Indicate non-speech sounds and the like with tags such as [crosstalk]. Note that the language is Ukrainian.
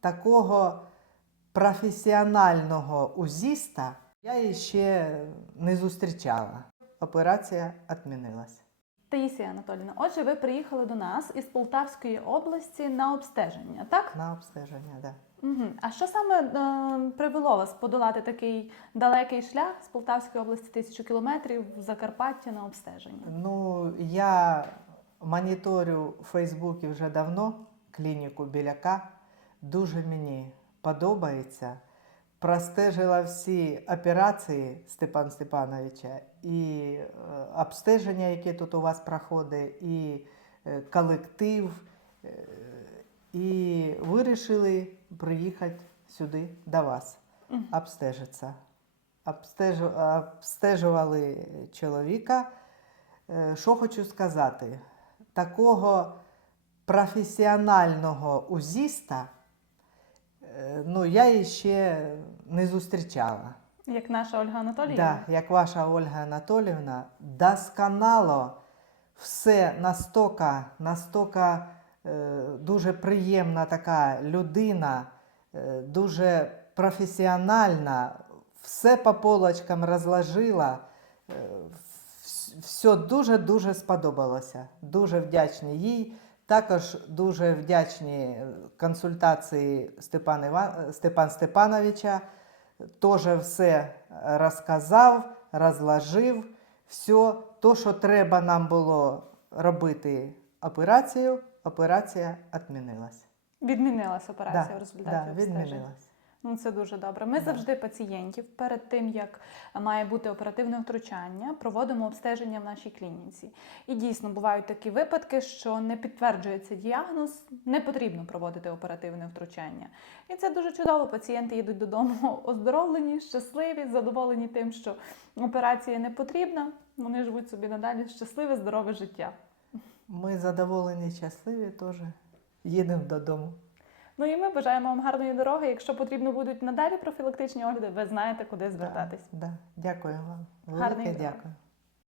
такого професіонального узіста я ще не зустрічала. Операція відмінилась. Таїсія Анатоліївна, отже, ви приїхали до нас із Полтавської області на обстеження, так? На обстеження, да. Угу. А що саме е, привело вас подолати такий далекий шлях з Полтавської області тисячу кілометрів в Закарпаття на обстеження? Ну, я моніторю в Фейсбуці вже давно клініку Біляка. Дуже мені подобається. Простежила всі операції Степана Степановича і е, обстеження, яке тут у вас проходить, і е, колектив. е, І вирішили приїхати сюди до вас, обстежитися. Обстежу, обстежували чоловіка. Що хочу сказати, такого професіонального узіста ну, я ще не зустрічала. Як наша Ольга Анатоліївна? Да, як ваша Ольга Анатоліївна, досконало все настільки, настільки е, дуже приємна така людина, е, дуже професіональна, все по полочкам розложила. Е, все дуже-дуже сподобалося. Дуже вдячні їй. Також дуже вдячні е, консультації Степана Іван... Степан Степановича. Теж все розказав, розложив. Все, то, що треба нам було робити операцію, операція відмінилась. Відмінилась операція в результаті да, обстеження. відмінилась. Ну, це дуже добре. Ми завжди пацієнтів перед тим, як має бути оперативне втручання, проводимо обстеження в нашій клініці. І дійсно бувають такі випадки, що не підтверджується діагноз, не потрібно проводити оперативне втручання. І це дуже чудово. Пацієнти їдуть додому [laughs] оздоровлені, щасливі, задоволені тим, що операція не потрібна. Вони живуть собі надалі щасливе, здорове життя. Ми задоволені, щасливі теж. Їдемо додому. Ну і ми бажаємо вам гарної дороги. Якщо потрібно будуть надалі профілактичні огляди, ви знаєте, куди звертатись. Да, да. Дякую вам. Велике дякую.